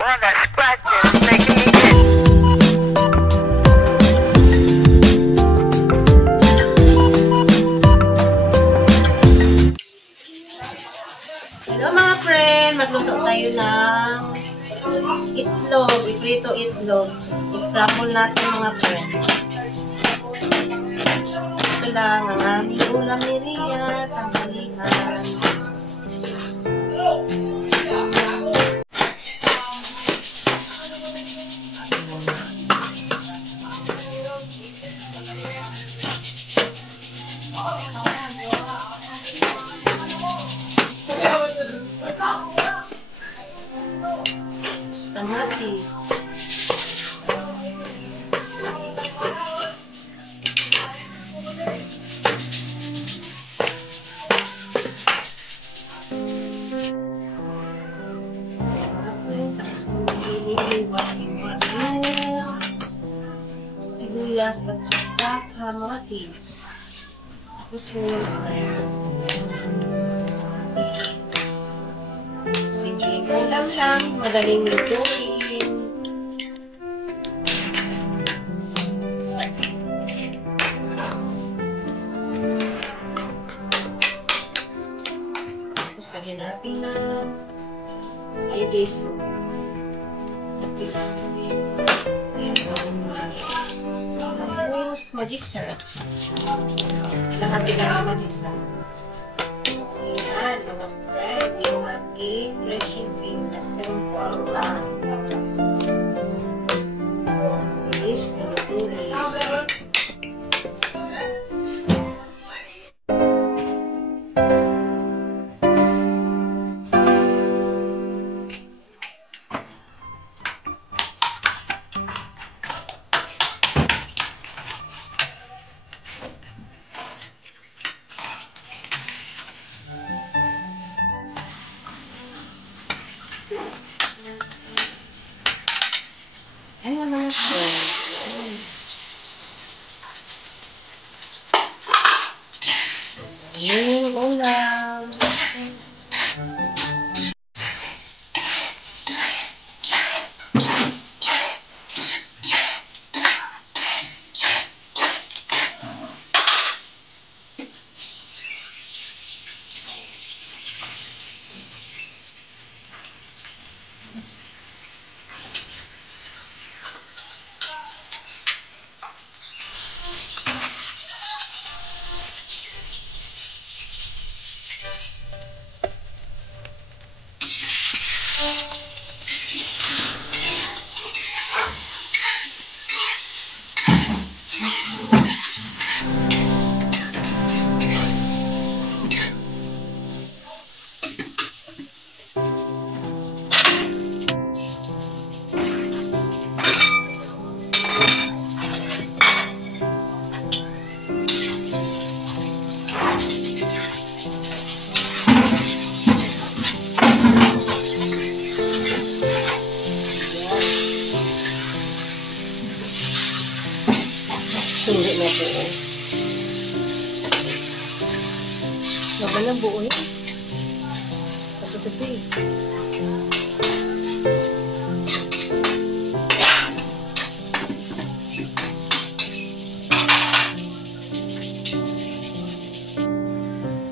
Well, that scratch is making me itch. Hello mga friend, magluto tayo ng itlog, iprito itlog. I-scramble natin mga friend. Ito lang ang aming ulam ni Ria, tanghalian. Kamatis. Tapos nililiwa-liwa sibuyas at saka kamatis. Tapos yun, simpleng ulam lang, madaling lutuin. Tapos lagyan natin ng ibiso. Tapos magic syrup. Lahatin lang ang magic syrup. Ayan, mga friend, yung aking recipe na simple lang. Is lutuin. Ayan mga friend. Ayan yung ulam. Hindi na buo. Naman ang buo yun. Ito kasi.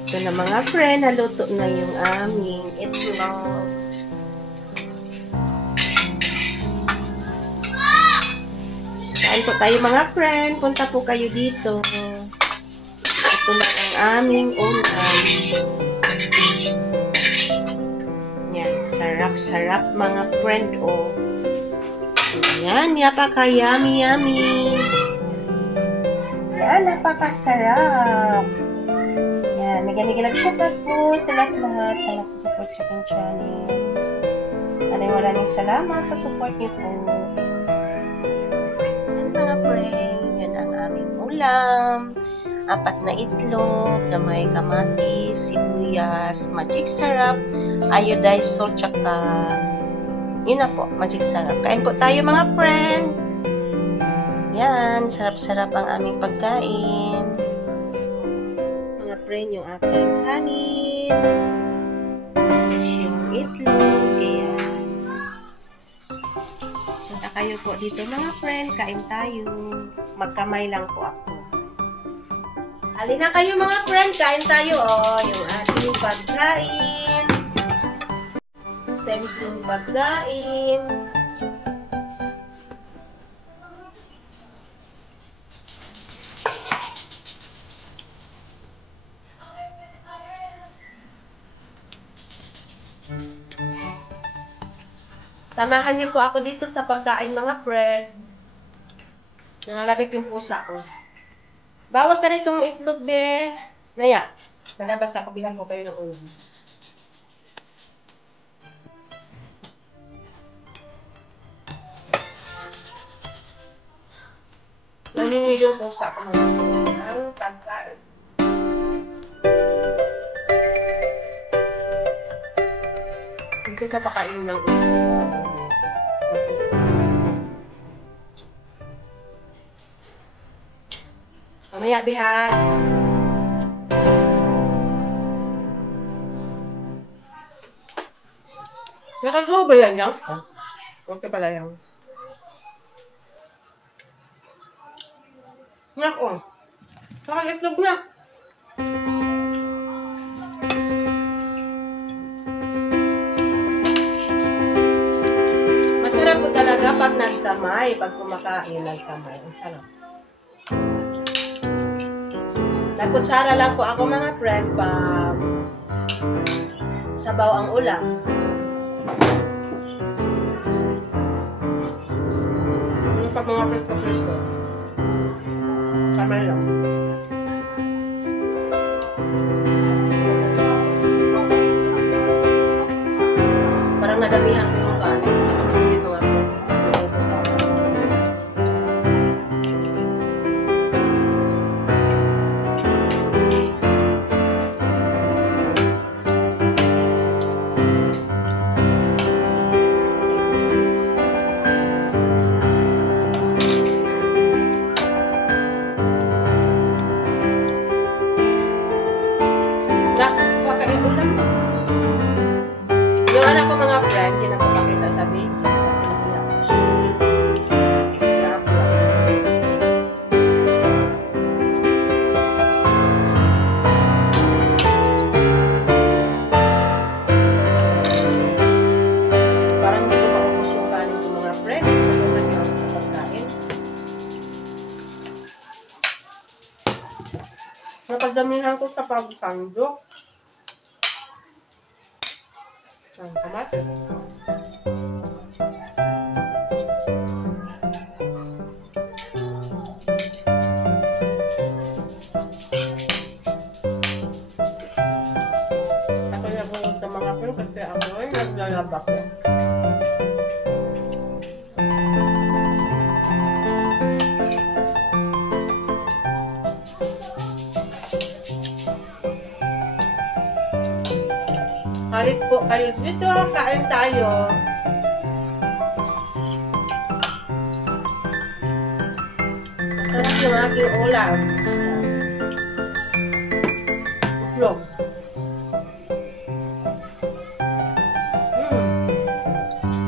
Ito na mga friend, naluto na yung aming itlog. Kain po tayo mga friend. Punta po kayo dito. Ito na ang aming ulam. Yan. Sarap-sarap mga friend. Oh. Yan. Napaka-yummy-yummy. Yan. Napakasarap. Yan. Mega-mega shoutout po sa lahat-lahat na nagsusupport sa aking channel. Maraming salamat sa support niyo po. Mga friend, yan ang aming ulam. 4 na itlog na may kamatis, sibuyas, magic syrup, iodized salt, tsaka yun na po, magic syrup. Kain po tayo mga friend. Yan, sarap-sarap ang aming pagkain. Mga friend, yung aking kanin, yung itlog, kaya kayo po dito mga friend. Kain tayo. Magkamay lang po ako. Halina kayo mga friend. Kain tayo. Oh, yung ating pagkain. Simpleng pagkain. Samahan niyo po ako dito sa pagkain mga friend. Nangalabit yung pusa ko. Bawal ka na itong itlog, be. Naya, nalabas ako, bilang ko kayo ng ulo. Nangingi yung pusa ko mga friend. Ang pagkain. Hindi ka pakain ng ulo. Mamaya, bihan. Nakagawa ba yan yan? Okay pala yan. Nako. Baka itlog na. Masarap po talaga pag nagkamay. Pag kumakain, nagkamay. Ang sarap. Nagkutsara lang po ako mga friend pag sabaw ang ulam. Pag mga friend ko, kamay lang. Parang nadamihan ko yung kanin. Sige mga friend. Naubos ako. Yung anak ko mga friend, hindi na papakita sa video kasi nahiya ko siya. Harap lang. Parang hindi ko maubos yung kanin ko mga friend. Naman yung ako sa pagkain. Napagdamihan ko sa pagkandok. Ang kamatis. Ako nabunod sa mga friend kasi ako ay naglalaba ko. Halit po kayo dito, kain tayo. Masarap yung aking ulam. Itlog.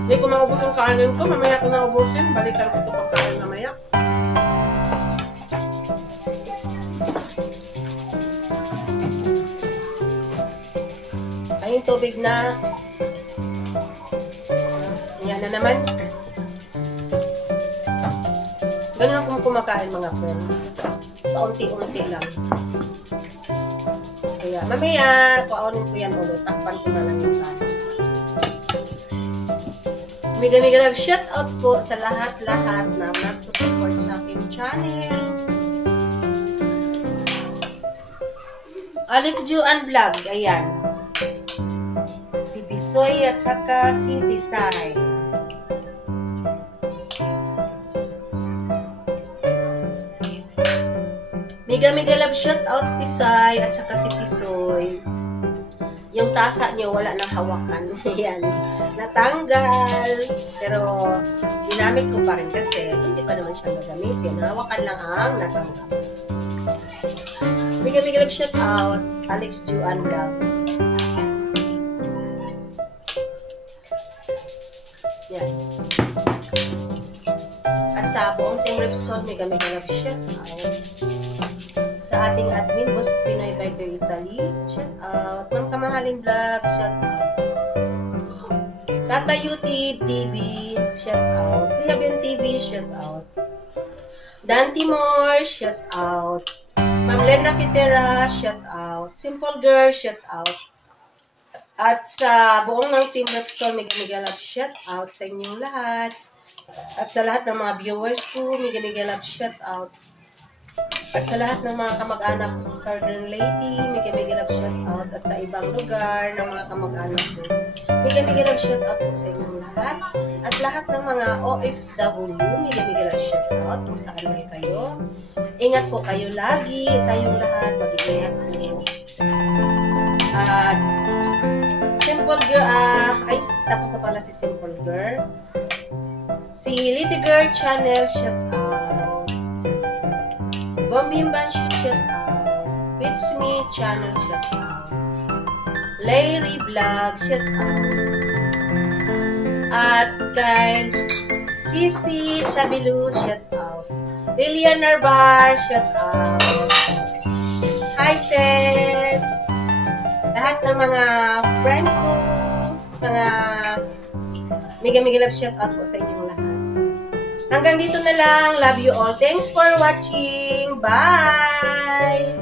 Hindi ko maubos yung kanin ko, mamaya ko naubusin. Balikan ko ito pagkain mamaya. Ay, tubig na. Yan na naman. Ganun ako kumakain mga friend. Paunti-unti lang. Kaya, mamaya, kuaunin ko yan ulit. Takpan ko na lang yung kanin. Mega love shout out po sa lahat-lahat na nagsusupport sa aking channel. Alex Juan Vlog, ayan. Si Bisoy at saka si Tisay. Mega love shout out Tisay at saka si Tisoy. Yung tasa niyo wala nang hawakan. Ayan. Natanggal. Pero ginamit ko pa rin kasi hindi pa naman siya magamitin. Hawakan lang ang natanggal. Mega love shout out Alex Juan Vlog. Yan. At sa buong Team Repsol, mega love shout out. Sa ating admin, Boss Pinoy Biker Italy, shout out. Ma'am Kamahalin Vlog, shout out. Tata YouTube TV, shout out. Kuya Ben TV, shout out. Dan Timor, shout out. Ma'am Lenra Kitera, shout out. Simple Girl, shout out. At sa buong ng Team Repsol, mega love shout out sa inyong lahat. At sa lahat ng mga viewers ko, mega love shout out. At sa lahat ng mga kamag-anak ko sa Southern Lady, mega love shout out. At sa ibang lugar ng mga kamag-anak ko, mega love shout out po sa inyong lahat. At lahat ng mga OFW, mega love shout out kung saan man kayo. Ingat po kayo lagi, tayong lahat, mag-iingat po. At Simple Girl, ay tapos na pala si Simple Girl. Si Little Girl Channel, shout out. Bombimban shout out. With Me Channel, shout out. Larry Vlog, shout out. At guys, Sisi Chabilu, shout out. Lilian Narbar, shout out. Hi sis! Lahat ng mga friend ko, mga mega love shout out po sa inyong lahat. Hanggang dito na lang. Love you all. Thanks for watching. Bye!